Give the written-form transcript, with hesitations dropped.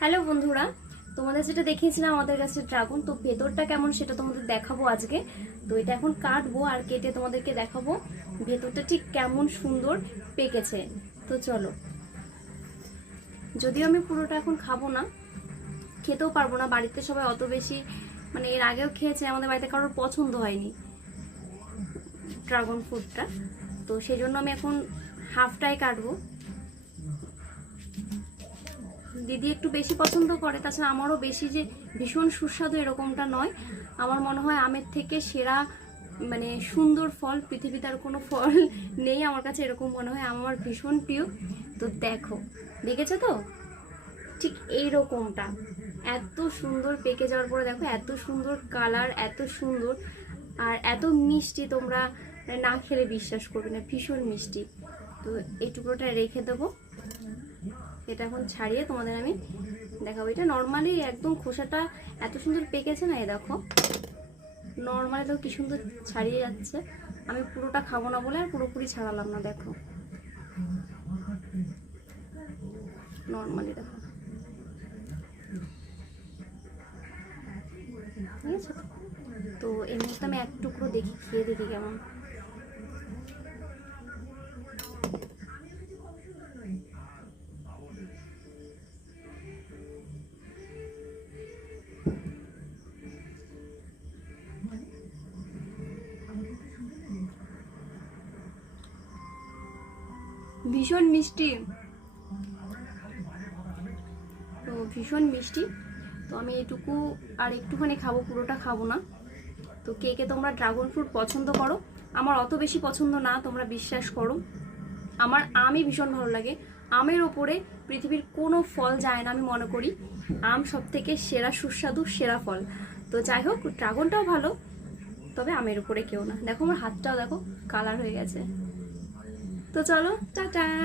Hello বন্ধুরা, তোমাদের যেটা দেখিয়েছিলাম আমাদের কাছে ড্রাগন, তো ভেতরটা কেমন সেটা তোমাদের দেখাবো আজকে। তো এটা এখন কাটবো আর কেটে তোমাদেরকে দেখাবো ভেতরটা ঠিক কেমন সুন্দর পেকেছে। তো চলো, যদিও আমি পুরোটা এখন খাবো না, খেতেও পারবো না, বাড়িতে সবাই অত বেশি মানে এর আগেও খেয়েছে, আমাদের বাড়িতে কারোর পছন্দ হয়নি ড্রাগন ফ্রুটটা। তো সেই জন্য আমি এখন হাফটাই কাটবো। দিদি একটু বেশি পছন্দ করে, তাছাড়া আমারও বেশি যে ভীষণ সুস্বাদু এরকমটা নয়। আমার মনে হয় আমের থেকে সেরা মানে সুন্দর ফল পৃথিবীতে আর কোনো ফল নেই, আমার কাছে এরকম মনে হয়। আমার ভীষণ প্রিয়। তো দেখো, দেখেছো তো ঠিক এইরকমটা এত সুন্দর পেকে যাওয়ার পরে দেখো এত সুন্দর কালার, এত সুন্দর আর এত মিষ্টি, তোমরা না খেলে বিশ্বাস করবে না, ভীষণ মিষ্টি। তো এই টুকরোটা রেখে দেবো, এটা এখন ছাড়িয়ে তোমাদের আমি দেখাবো। এটা নর্মালি একদম খোসাটা এত সুন্দর পেকেছে না, এ দেখো নর্মালি তো কি সুন্দর ছাড়িয়ে যাচ্ছে। আমি পুরোটা খাবো না বলে আর পুরোপুরি ছাড়ালাম না, দেখো নর্মালি দেখো, ঠিক আছে। তো এর মধ্যে আমি এক টুকরো দেখি, খেয়ে দেখি কেমন। ভীষণ মিষ্টি, তো ভীষণ মিষ্টি। তো আমি এটুকু আর একটুখানি খাবো, পুরোটা খাবো না। তো কে কে তোমরা ড্রাগন ফ্রুট পছন্দ করো? আমার অত বেশি পছন্দ না, তোমরা বিশ্বাস করো। আমার আমই ভীষণ ভালো লাগে। আমের ওপরে পৃথিবীর কোনো ফল যায় না, আমি মনে করি আম সব থেকে সেরা সুস্বাদু সেরা ফল। তো যাই হোক, ড্রাগনটাও ভালো, তবে আমের উপরে কেউ না। দেখো আমার হাতটাও দেখো কালার হয়ে গেছে। তো চলো, টাটা।